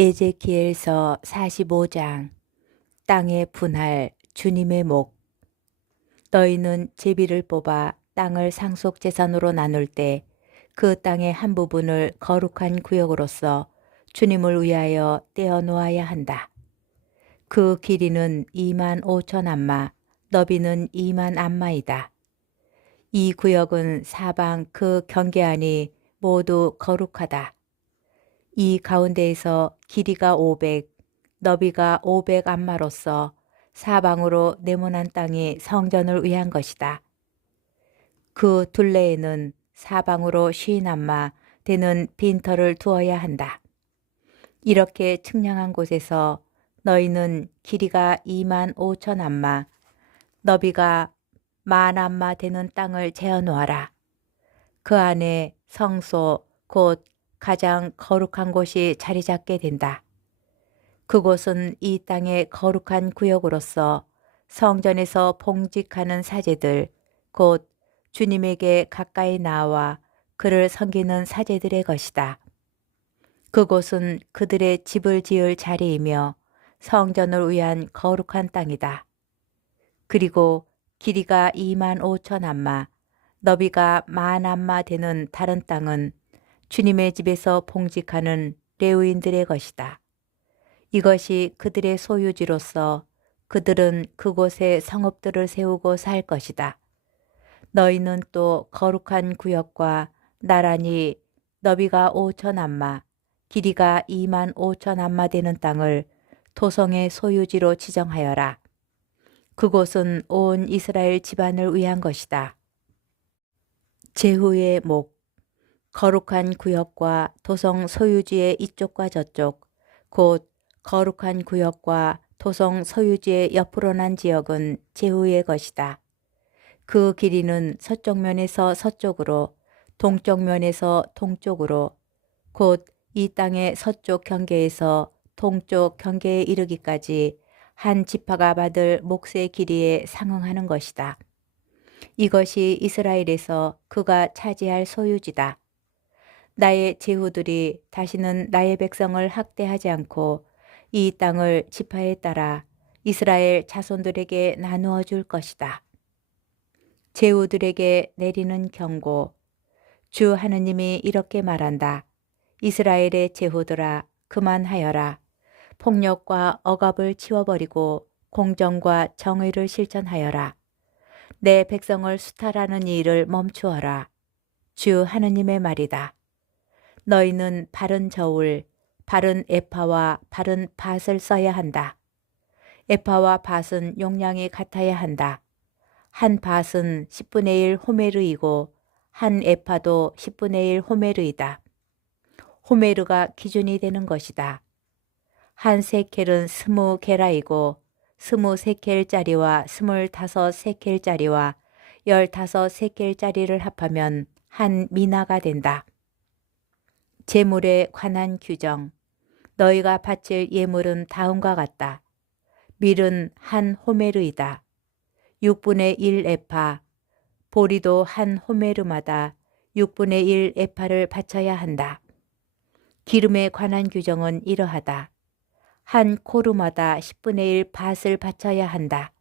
에제키엘서 45장. 땅에 분할 주님의 목. 너희는 제비를 뽑아 땅을 상속재산으로 나눌 때 그 땅의 한 부분을 거룩한 구역으로서 주님을 위하여 떼어 놓아야 한다. 그 길이는 2만 5천 암마, 너비는 2만 암마이다. 이 구역은 사방 그 경계안이 모두 거룩하다. 이 가운데에서 길이가 500, 너비가 500 암마로서 사방으로 네모난 땅이 성전을 위한 것이다. 그 둘레에는 사방으로 50 암마 되는 빈터를 두어야 한다. 이렇게 측량한 곳에서 너희는 길이가 2만 5천 암마, 너비가 1만 암마 되는 땅을 재어 놓아라. 그 안에 성소 곧 가장 거룩한 곳이 자리 잡게 된다. 그곳은 이 땅의 거룩한 구역으로서 성전에서 봉직하는 사제들, 곧 주님에게 가까이 나와 그를 섬기는 사제들의 것이다. 그곳은 그들의 집을 지을 자리이며 성전을 위한 거룩한 땅이다. 그리고 길이가 2만 5천 암마, 너비가 1만 암마 되는 다른 땅은 주님의 집에서 봉직하는 레위인들의 것이다. 이것이 그들의 소유지로서 그들은 그곳에 성읍들을 세우고 살 것이다. 너희는 또 거룩한 구역과 나란히 너비가 5천 암마, 길이가 2만 5천 암마 되는 땅을 토성의 소유지로 지정하여라. 그곳은 온 이스라엘 집안을 위한 것이다. 제후의 목. 거룩한 구역과 토성 소유지의 이쪽과 저쪽, 곧 거룩한 구역과 토성 소유지의 옆으로 난 지역은 제후의 것이다. 그 길이는 서쪽면에서 서쪽으로, 동쪽면에서 동쪽으로, 곧 이 땅의 서쪽 경계에서 동쪽 경계에 이르기까지 한 지파가 받을 몫의 길이에 상응하는 것이다. 이것이 이스라엘에서 그가 차지할 소유지다. 나의 제후들이 다시는 나의 백성을 학대하지 않고 이 땅을 지파에 따라 이스라엘 자손들에게 나누어 줄 것이다. 제후들에게 내리는 경고. 주 하느님이 이렇게 말한다. 이스라엘의 제후들아, 그만하여라. 폭력과 억압을 치워버리고 공정과 정의를 실천하여라. 내 백성을 수탈하는 일을 멈추어라. 주 하느님의 말이다. 너희는 바른 저울, 바른 에파와 바른 밭을 써야 한다. 에파와 밭은 용량이 같아야 한다. 한 밭은 10분의 1 호메르이고 한 에파도 10분의 1 호메르이다. 호메르가 기준이 되는 것이다. 한 세켈은 20게라이고 20세켈짜리와 25세켈짜리와 15세켈짜리를 합하면 한 미나가 된다. 제물에 관한 규정. 너희가 바칠 예물은 다음과 같다. 밀은 한 호메르이다. 6분의 1 에파, 보리도 한 호메르마다 6분의 1 에파를 바쳐야 한다. 기름에 관한 규정은 이러하다. 한 코르마다 10분의 1 밭을 바쳐야 한다.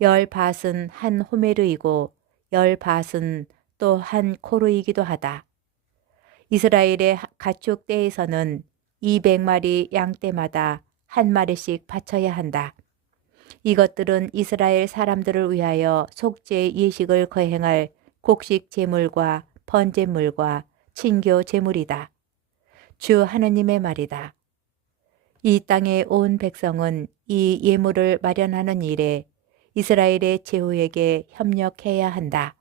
10밭은 한 호메르이고 10밭은 또 한 코르이기도 하다. 이스라엘의 가축 떼에서는 200마리 양 떼마다 한 마리씩 바쳐야 한다. 이것들은 이스라엘 사람들을 위하여 속죄 예식을 거행할 곡식 제물과 번제물과 친교 제물이다. 주 하느님의 말이다. 이 땅의 온 백성은 이 예물을 마련하는 일에 이스라엘의 제후에게 협력해야 한다.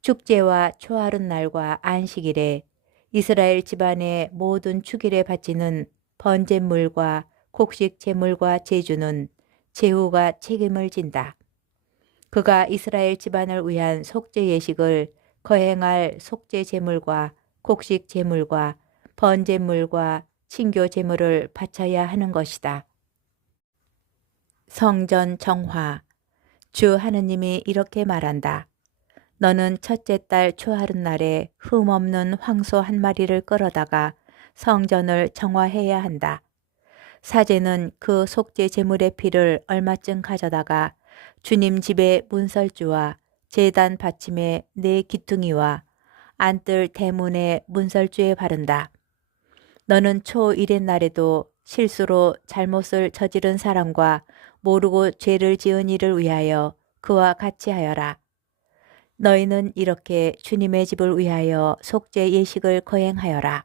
축제와 초하룻 날과 안식일에 이스라엘 집안의 모든 축일에 바치는 번제물과 곡식 제물과 제주는 제후가 책임을 진다. 그가 이스라엘 집안을 위한 속죄 예식을 거행할 속죄 제물과 곡식 제물과 번제물과 친교 제물을 바쳐야 하는 것이다. 성전 정화. 주 하느님이 이렇게 말한다. 너는 첫째 달 초하룻 날에 흠없는 황소 한 마리를 끌어다가 성전을 정화해야 한다. 사제는 그 속죄 제물의 피를 얼마쯤 가져다가 주님 집의 문설주와 제단 받침의 네 기퉁이와 안뜰 대문의 문설주에 바른다. 너는 초일의 날에도 실수로 잘못을 저지른 사람과 모르고 죄를 지은 이를 위하여 그와 같이 하여라. 너희는 이렇게 주님의 집을 위하여 속죄 예식을 거행하여라.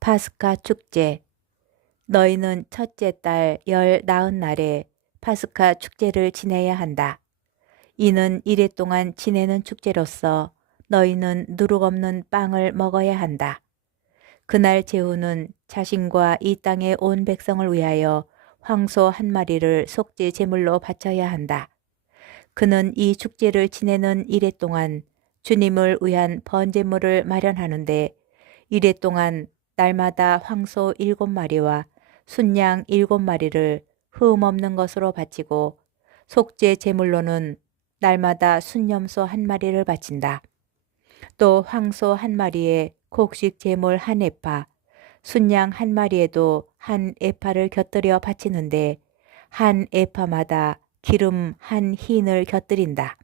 파스카 축제. 너희는 첫째 달 열 나흔 날에 파스카 축제를 지내야 한다. 이는 이래 동안 지내는 축제로서 너희는 누룩 없는 빵을 먹어야 한다. 그날 제후는 자신과 이 땅의 온 백성을 위하여 황소 한 마리를 속죄 제물로 바쳐야 한다. 그는 이 축제를 지내는 이래 동안 주님을 위한 번제물을 마련하는데 이래 동안 날마다 황소 7마리와 순양 7마리를 흠 없는 것으로 바치고 속죄 제물로는 날마다 순염소 1마리를 바친다. 또 황소 1마리에 곡식 제물 1에파, 순양 1마리에도 1에파를 곁들여 바치는데 1에파마다 기름 1흰을 곁들인다.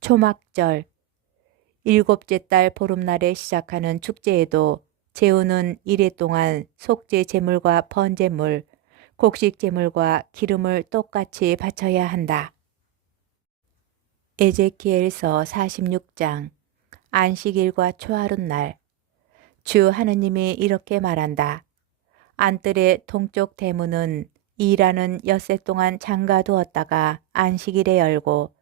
초막절. 7째 달 보름날에 시작하는 축제에도 제후는 이래 동안 속죄 제물과 번제물, 곡식 제물과 기름을 똑같이 바쳐야 한다. 에제키엘서 46장. 안식일과 초하룻날. 주 하느님이 이렇게 말한다. 안뜰의 동쪽 대문은 일하는 엿새 동안 잠가 두었다가 안식일에 열고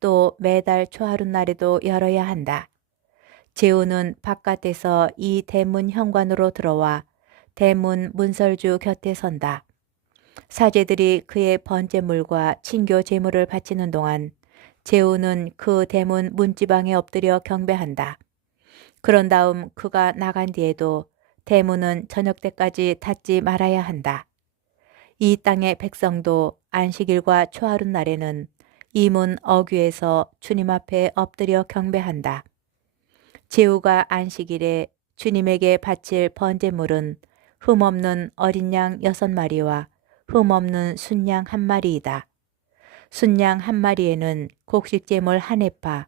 또 매달 초하룻날에도 열어야 한다. 제후는 바깥에서 이 대문 현관으로 들어와 대문 문설주 곁에 선다. 사제들이 그의 번제물과 친교 제물을 바치는 동안 제후는 그 대문 문지방에 엎드려 경배한다. 그런 다음 그가 나간 뒤에도 대문은 저녁 때까지 닫지 말아야 한다. 이 땅의 백성도 안식일과 초하룻 날에는 이 문 어귀에서 주님 앞에 엎드려 경배한다. 제후가 안식일에 주님에게 바칠 번제물은 흠없는 어린 양 6마리와 흠없는 순양 1마리이다. 순양 1마리에는 곡식 제물 1에파,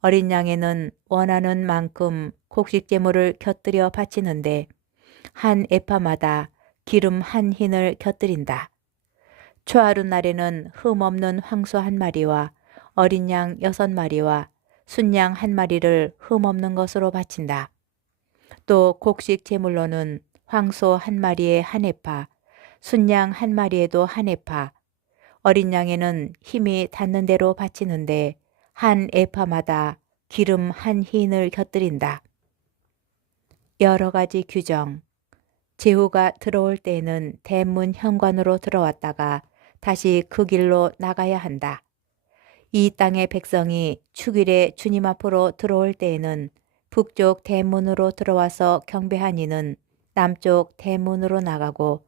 어린 양에는 원하는 만큼 곡식 제물을 곁들여 바치는데 1에파마다 기름 1흰을 곁들인다. 초하룻 날에는 흠없는 황소 1마리와 어린 양 6마리와 순양 1마리를 흠없는 것으로 바친다. 또 곡식 제물로는 황소 1마리에 1에파, 순양 1마리에도 1에파, 어린 양에는 힘이 닿는 대로 바치는데 1에파마다 기름 1흰을 곁들인다. 여러 가지 규정. 제후가 들어올 때에는 대문 현관으로 들어왔다가 다시 그 길로 나가야 한다. 이 땅의 백성이 축일에 주님 앞으로 들어올 때에는 북쪽 대문으로 들어와서 경배한 이는 남쪽 대문으로 나가고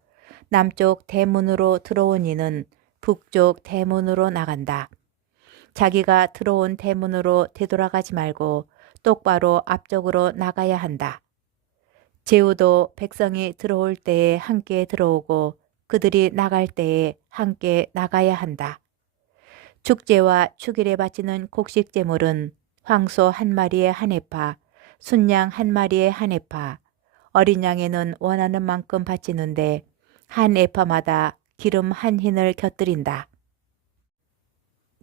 남쪽 대문으로 들어온 이는 북쪽 대문으로 나간다. 자기가 들어온 대문으로 되돌아가지 말고 똑바로 앞쪽으로 나가야 한다. 제후도 백성이 들어올 때에 함께 들어오고 그들이 나갈 때에 함께 나가야 한다. 축제와 축일에 바치는 곡식 제물은 황소 1마리에 1에파, 순양 1마리에 1에파, 어린 양에는 원하는 만큼 바치는데 1에파마다 기름 1흰을 곁들인다.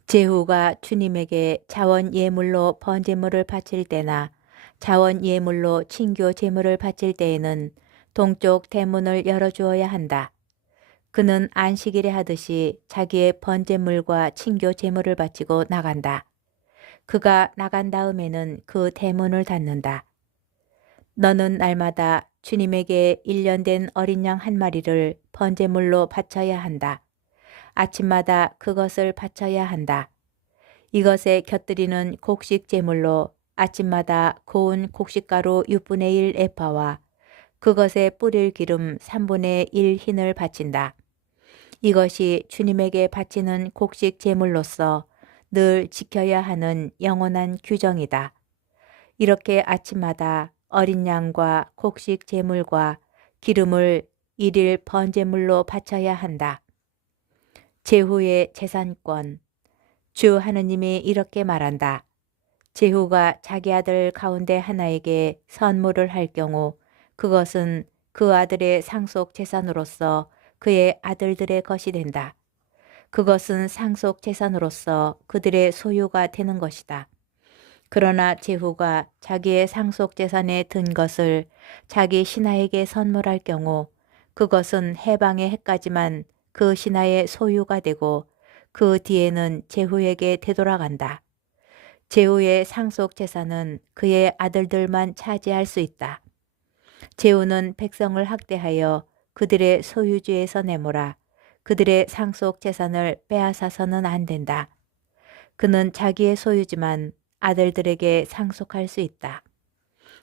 제후가 주님에게 자원 예물로 번제물을 바칠 때나 자원 예물로 친교 제물을 바칠 때에는 동쪽 대문을 열어주어야 한다. 그는 안식일에 하듯이 자기의 번제물과 친교 제물을 바치고 나간다. 그가 나간 다음에는 그 대문을 닫는다. 너는 날마다 주님에게 1년 된 어린 양 1마리를 번제물로 바쳐야 한다. 아침마다 그것을 바쳐야 한다. 이것에 곁들이는 곡식 제물로 아침마다 고운 곡식가루 6분의 1 에파와 그것에 뿌릴 기름 3분의 1 흰을 바친다. 이것이 주님에게 바치는 곡식 제물로서 늘 지켜야 하는 영원한 규정이다. 이렇게 아침마다 어린 양과 곡식 제물과 기름을 일일 번제물로 바쳐야 한다. 제후의 재산권. 주 하느님이 이렇게 말한다. 제후가 자기 아들 가운데 하나에게 선물을 할 경우 그것은 그 아들의 상속 재산으로서 그의 아들들의 것이 된다. 그것은 상속 재산으로서 그들의 소유가 되는 것이다. 그러나 제후가 자기의 상속 재산에 든 것을 자기 신하에게 선물할 경우 그것은 해방의 해까지만 그 신하의 소유가 되고 그 뒤에는 제후에게 되돌아간다. 제후의 상속 재산은 그의 아들들만 차지할 수 있다. 제후는 백성을 학대하여 그들의 소유주에서 내몰아 그들의 상속 재산을 빼앗아서는 안 된다. 그는 자기의 소유지만 아들들에게 상속할 수 있다.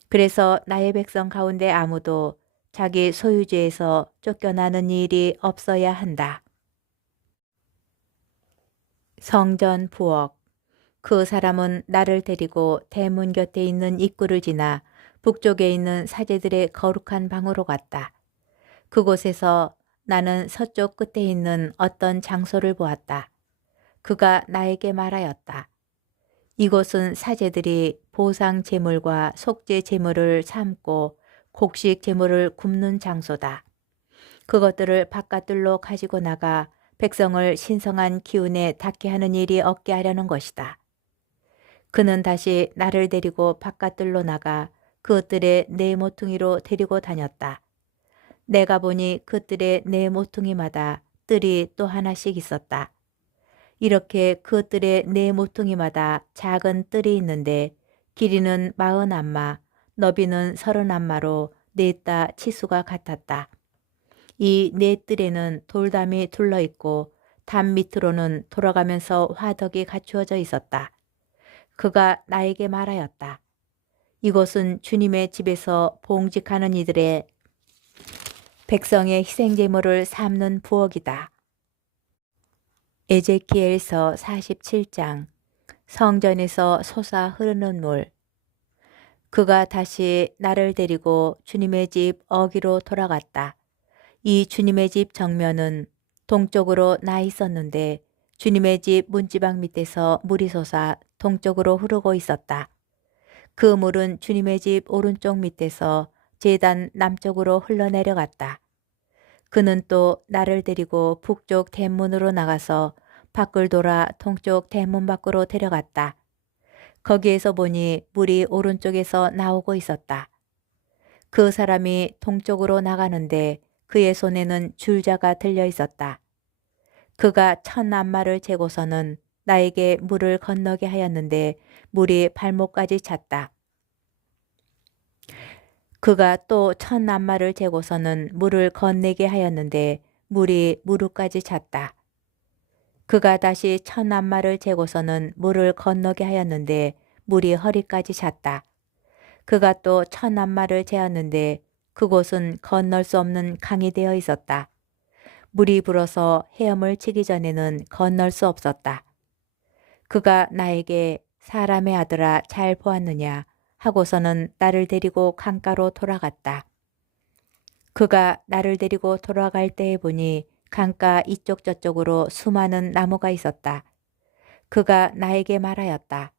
그래서 나의 백성 가운데 아무도 자기 소유지에서 쫓겨나는 일이 없어야 한다. 성전 부엌. 그 사람은 나를 데리고 대문 곁에 있는 입구를 지나 북쪽에 있는 사제들의 거룩한 방으로 갔다. 그곳에서 나는 서쪽 끝에 있는 어떤 장소를 보았다. 그가 나에게 말하였다. 이곳은 사제들이 보상 제물과 속죄 제물을 삶고 곡식 제물을 굽는 장소다. 그것들을 바깥들로 가지고 나가 백성을 신성한 기운에 닿게 하는 일이 없게 하려는 것이다. 그는 다시 나를 데리고 바깥들로 나가 그것들의 네 모퉁이로 데리고 다녔다. 내가 보니 그들의 네 모퉁이마다 뜰이 또 하나씩 있었다. 이렇게 그들의 네 모퉁이마다 작은 뜰이 있는데 길이는 40안마, 너비는 30안마로 넷다 치수가 같았다. 이 네 뜰에는 돌담이 둘러있고 담 밑으로는 돌아가면서 화덕이 갖추어져 있었다. 그가 나에게 말하였다. 이곳은 주님의 집에서 봉직하는 이들의 백성의 희생제물을 삶는 부엌이다. 에제키엘서 47장. 성전에서 솟아 흐르는 물. 그가 다시 나를 데리고 주님의 집 어기로 돌아갔다. 이 주님의 집 정면은 동쪽으로 나 있었는데 주님의 집 문지방 밑에서 물이 솟아 동쪽으로 흐르고 있었다. 그 물은 주님의 집 오른쪽 밑에서 제단 남쪽으로 흘러내려갔다. 그는 또 나를 데리고 북쪽 대문으로 나가서 밖을 돌아 동쪽 대문 밖으로 데려갔다. 거기에서 보니 물이 오른쪽에서 나오고 있었다. 그 사람이 동쪽으로 나가는데 그의 손에는 줄자가 들려 있었다. 그가 1000안마를 재고서는 나에게 물을 건너게 하였는데 물이 발목까지 찼다. 그가 또 1000안마를 재고서는 물을 건네게 하였는데 물이 무릎까지 찼다. 그가 다시 1000안마를 재고서는 물을 건너게 하였는데 물이 허리까지 찼다. 그가 또 1000안마를 재었는데 그곳은 건널 수 없는 강이 되어 있었다. 물이 불어서 헤엄을 치기 전에는 건널 수 없었다. 그가 나에게 사람의 아들아 잘 보았느냐 하고서는 나를 데리고 강가로 돌아갔다. 그가 나를 데리고 돌아갈 때에 보니 강가 이쪽 저쪽으로 수많은 나무가 있었다. 그가 나에게 말하였다.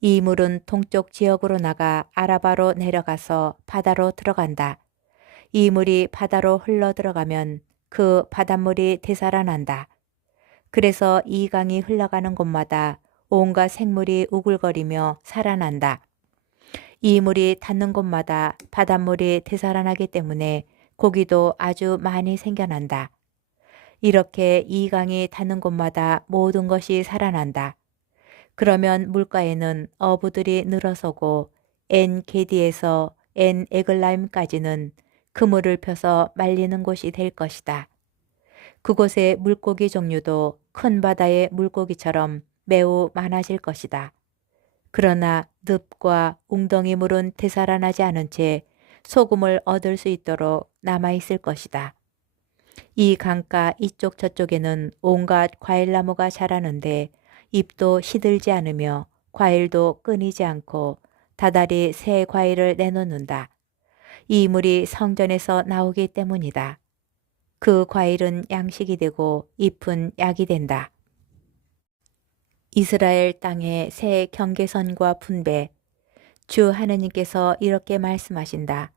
이 물은 동쪽 지역으로 나가 아라바로 내려가서 바다로 들어간다. 이 물이 바다로 흘러 들어가면 그 바닷물이 되살아난다. 그래서 이 강이 흘러가는 곳마다 온갖 생물이 우글거리며 살아난다. 이 물이 닿는 곳마다 바닷물이 되살아나기 때문에 고기도 아주 많이 생겨난다. 이렇게 이 강이 닿는 곳마다 모든 것이 살아난다. 그러면 물가에는 어부들이 늘어서고 엔 게디에서 엔 에글라임까지는 그물을 펴서 말리는 곳이 될 것이다. 그곳의 물고기 종류도 큰 바다의 물고기처럼 매우 많아질 것이다. 그러나 늪과 웅덩이 물은 되살아나지 않은 채 소금을 얻을 수 있도록 남아있을 것이다. 이 강가 이쪽 저쪽에는 온갖 과일나무가 자라는데 잎도 시들지 않으며 과일도 끊이지 않고 다달이 새 과일을 내놓는다. 이 물이 성전에서 나오기 때문이다. 그 과일은 양식이 되고 잎은 약이 된다. 이스라엘 땅의 새 경계선과 분배. 주 하느님께서 이렇게 말씀하신다.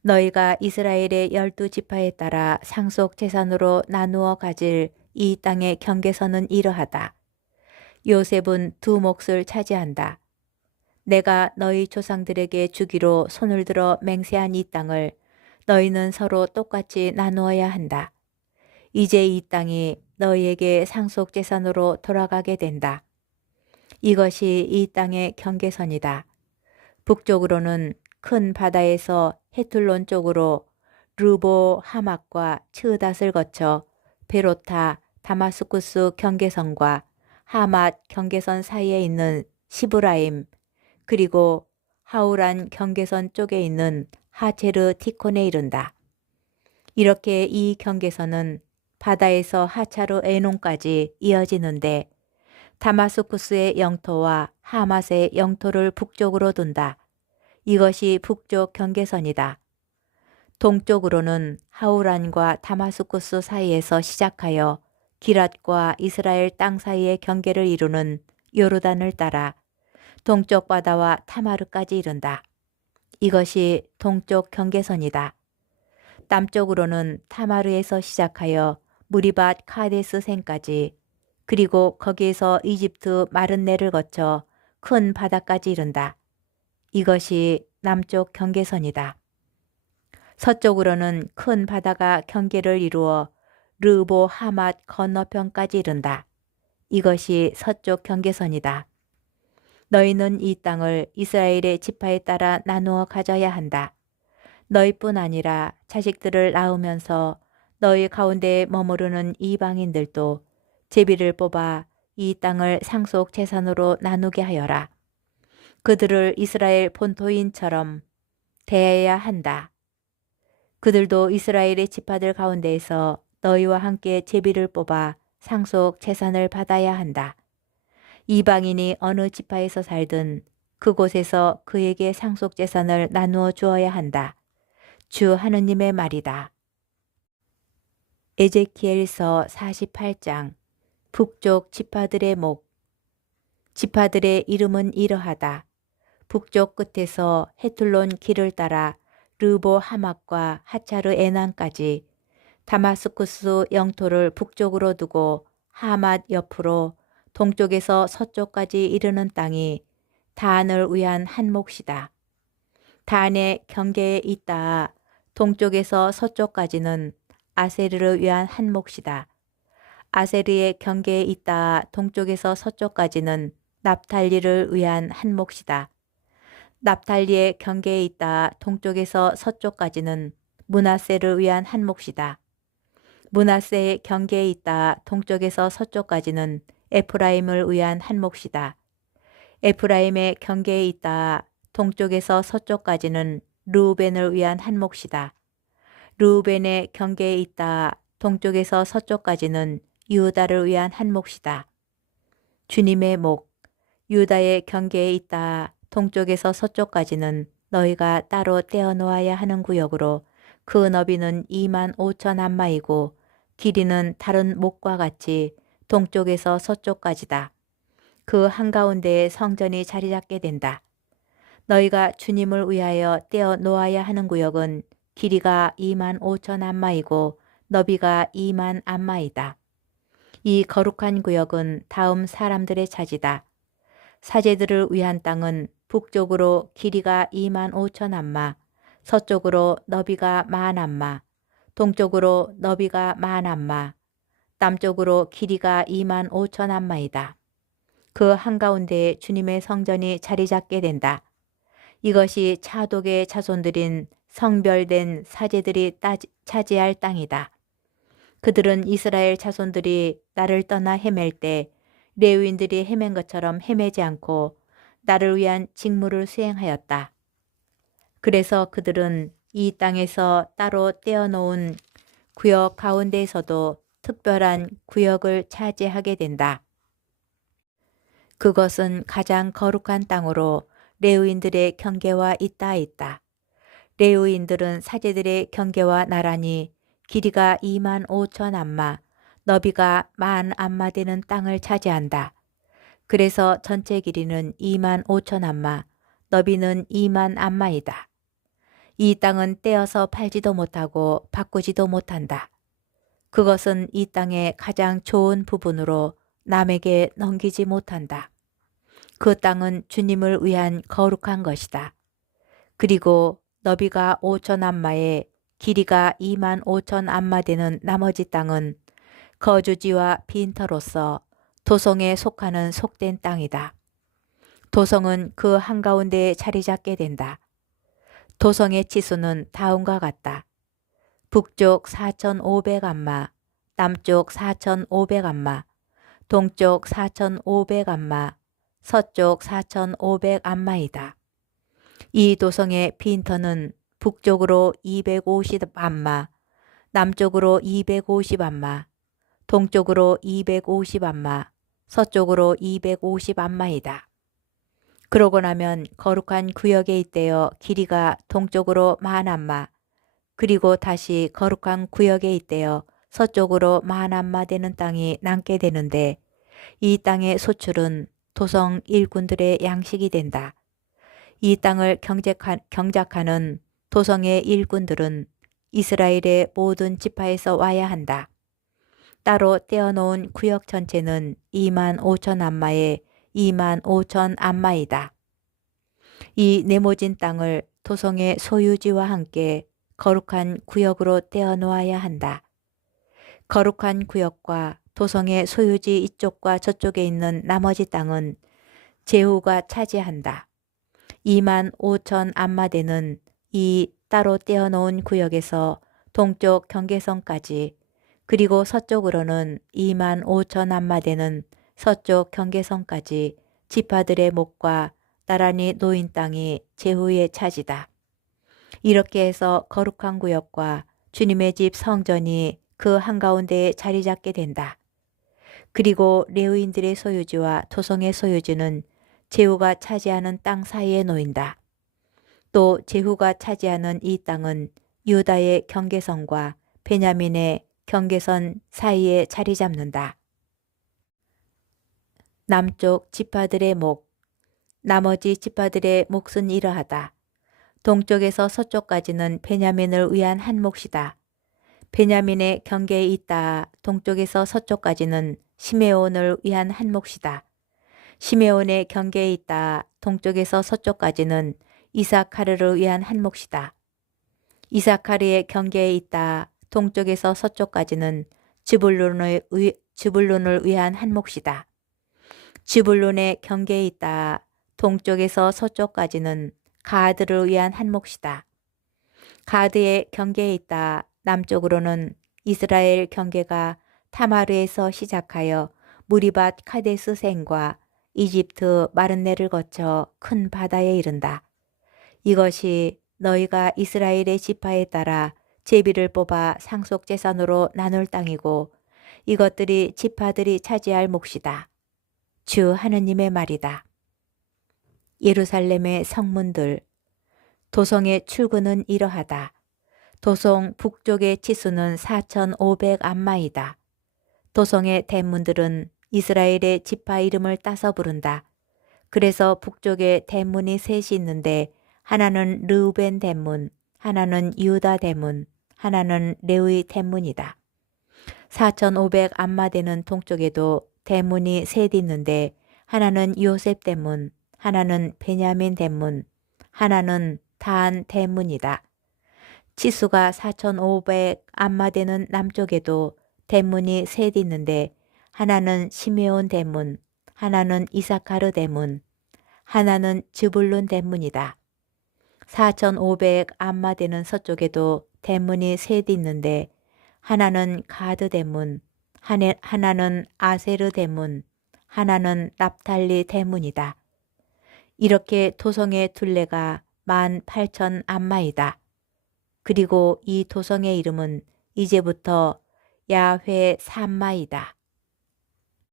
너희가 이스라엘의 12지파에 따라 상속 재산으로 나누어 가질 이 땅의 경계선은 이러하다. 요셉은 두 몫을 차지한다. 내가 너희 조상들에게 주기로 손을 들어 맹세한 이 땅을 너희는 서로 똑같이 나누어야 한다. 이제 이 땅이 너희에게 상속 재산으로 돌아가게 된다. 이것이 이 땅의 경계선이다. 북쪽으로는 큰 바다에서 헤틀론 쪽으로 르보 하맛과 츠닷을 거쳐 베로타 다마스쿠스 경계선과 하맛 경계선 사이에 있는 시브라임 그리고 하우란 경계선 쪽에 있는 하체르 티콘에 이른다. 이렇게 이 경계선은 바다에서 하차르 에논까지 이어지는데 다마스쿠스의 영토와 하맛의 영토를 북쪽으로 둔다. 이것이 북쪽 경계선이다. 동쪽으로는 하우란과 다마스쿠스 사이에서 시작하여 기랏과 이스라엘 땅 사이의 경계를 이루는 요르단을 따라 동쪽 바다와 타마르까지 이른다. 이것이 동쪽 경계선이다. 남쪽으로는 타마르에서 시작하여 무리밧 카데스 생까지 그리고 거기에서 이집트 마른 내를 거쳐 큰 바다까지 이른다. 이것이 남쪽 경계선이다. 서쪽으로는 큰 바다가 경계를 이루어 르보 하맛 건너편까지 이른다. 이것이 서쪽 경계선이다. 너희는 이 땅을 이스라엘의 지파에 따라 나누어 가져야 한다. 너희뿐 아니라 자식들을 낳으면서 너희 가운데에 머무르는 이방인들도 제비를 뽑아 이 땅을 상속 재산으로 나누게 하여라. 그들을 이스라엘 본토인처럼 대해야 한다. 그들도 이스라엘의 지파들 가운데에서 너희와 함께 제비를 뽑아 상속 재산을 받아야 한다. 이방인이 어느 지파에서 살든 그곳에서 그에게 상속 재산을 나누어 주어야 한다. 주 하느님의 말이다. 에제키엘서 48장 북쪽 지파들의 목. 지파들의 이름은 이러하다. 북쪽 끝에서 헤틀론 길을 따라 르보 하맛과 하차르 에난까지 다마스쿠스 영토를 북쪽으로 두고 하맛 옆으로 동쪽에서 서쪽까지 이르는 땅이 단을 위한 한 몫이다. 단의 경계에 있다. 동쪽에서 서쪽까지는 아세르를 위한 한 몫이다. 아세르의 경계에 있다. 동쪽에서 서쪽까지는 납탈리를 위한 한 몫이다. 납탈리의 경계에 있다. 동쪽에서 서쪽까지는 므낫세를 위한 한 몫이다. 므낫세의 경계에 있다. 동쪽에서 서쪽까지는 에프라임을 위한 한 몫이다. 에프라임의 경계에 있다. 동쪽에서 서쪽까지는 르우벤을 위한 한 몫이다. 르우벤의 경계에 있다. 동쪽에서 서쪽까지는 유다를 위한 한 몫이다. 주님의 목, 유다의 경계에 있다. 동쪽에서 서쪽까지는 너희가 따로 떼어 놓아야 하는 구역으로 그 너비는 25,000 안마이고 길이는 다른 목과 같이 동쪽에서 서쪽까지다. 그 한가운데에 성전이 자리 잡게 된다. 너희가 주님을 위하여 떼어 놓아야 하는 구역은 길이가 25,000 안마이고 너비가 2만 안마이다. 이 거룩한 구역은 다음 사람들의 차지다. 사제들을 위한 땅은 북쪽으로 길이가 25,000 안마, 서쪽으로 너비가 10,000 안마, 동쪽으로 너비가 10,000 안마, 남쪽으로 길이가 25,000 안마이다. 그 한가운데에 주님의 성전이 자리 잡게 된다. 이것이 차독의 자손들인 성별된 사제들이 차지할 땅이다. 그들은 이스라엘 자손들이 나를 떠나 헤맬 때 레위인들이 헤맨 것처럼 헤매지 않고 나를 위한 직무를 수행하였다. 그래서 그들은 이 땅에서 따로 떼어놓은 구역 가운데에서도 특별한 구역을 차지하게 된다. 그것은 가장 거룩한 땅으로 레위인들의 경계와 있다. 레위인들은 사제들의 경계와 나란히 길이가 2만 5천 암마, 너비가 1만 암마 되는 땅을 차지한다. 그래서 전체 길이는 2만 5천 암마, 너비는 2만 암마이다. 이 땅은 떼어서 팔지도 못하고 바꾸지도 못한다. 그것은 이 땅의 가장 좋은 부분으로 남에게 넘기지 못한다. 그 땅은 주님을 위한 거룩한 것이다. 그리고 너비가 5천 암마에 길이가 2만 5천 암마 되는 나머지 땅은 거주지와 빈터로서 도성에 속하는 속된 땅이다. 도성은 그 한가운데에 자리 잡게 된다. 도성의 치수는 다음과 같다. 북쪽 4,500암마, 남쪽 4,500암마, 동쪽 4,500암마, 서쪽 4,500암마이다. 이 도성의 빈터는 북쪽으로 250암마, 남쪽으로 250암마, 동쪽으로 250암마, 서쪽으로 250암마이다. 그러고 나면 거룩한 구역에 있대어 길이가 동쪽으로 10,000암마, 그리고 다시 거룩한 구역에 있대어 서쪽으로 10,000암마 되는 땅이 남게 되는데, 이 땅의 소출은 도성 일꾼들의 양식이 된다. 이 땅을 경작하는 도성의 일꾼들은 이스라엘의 모든 지파에서 와야 한다. 따로 떼어놓은 구역 전체는 2만 5천 암마에 2만 5천 암마이다. 이 네모진 땅을 도성의 소유지와 함께 거룩한 구역으로 떼어놓아야 한다. 거룩한 구역과 도성의 소유지 이쪽과 저쪽에 있는 나머지 땅은 제후가 차지한다. 2만 5천 암마 되는 이 따로 떼어놓은 구역에서 동쪽 경계선까지, 그리고 서쪽으로는 2만 5천 암마 되는 서쪽 경계선까지 지파들의 목과 나란히 놓인 땅이 제후의 차지다. 이렇게 해서 거룩한 구역과 주님의 집 성전이 그 한가운데에 자리 잡게 된다. 그리고 레위인들의 소유지와 도성의 소유지는 제후가 차지하는 땅 사이에 놓인다. 또 제후가 차지하는 이 땅은 유다의 경계선과 베냐민의 경계선 사이에 자리 잡는다. 남쪽 지파들의 목, 나머지 지파들의 몫은 이러하다. 동쪽에서 서쪽까지는 베냐민을 위한 한 몫이다. 베냐민의 경계에 있다. 동쪽에서 서쪽까지는 시메온을 위한 한 몫이다. 시메온의 경계에 있다. 동쪽에서 서쪽까지는 이사카르를 위한 한 몫이다. 이사카르의 경계에 있다. 동쪽에서 서쪽까지는 즈불론을 위한 한 몫이다. 즈불론의 경계에 있다. 동쪽에서 서쪽까지는 가드를 위한 한 몫이다. 가드의 경계에 있다. 남쪽으로는 이스라엘 경계가 타마르에서 시작하여 무리밭 카데스 생과 이집트 마른네를 거쳐 큰 바다에 이른다. 이것이 너희가 이스라엘의 지파에 따라 제비를 뽑아 상속재산으로 나눌 땅이고, 이것들이 지파들이 차지할 몫이다. 주 하느님의 말이다. 예루살렘의 성문들, 도성의 출구는 이러하다. 도성 북쪽의 치수는 4,500암마이다. 도성의 대문들은 이스라엘의 지파 이름을 따서 부른다. 그래서 북쪽에 대문이 셋이 있는데, 하나는 르우벤 대문, 하나는 유다 대문, 하나는 레위 대문이다. 4,500암마 되는 동쪽에도 대문이 셋 있는데, 하나는 요셉 대문, 하나는 베냐민 대문, 하나는 단 대문이다. 치수가 4,500암마 되는 남쪽에도 대문이 셋 있는데, 하나는 시메온 대문, 하나는 이사카르 대문, 하나는 즈불론 대문이다. 4,500암마 되는 서쪽에도 대문이 셋 있는데, 하나는 가드 대문, 하나는 아세르 대문, 하나는 납탈리 대문이다. 이렇게 도성의 둘레가 18,000암마이다. 그리고 이 도성의 이름은 이제부터 야훼 산마이다.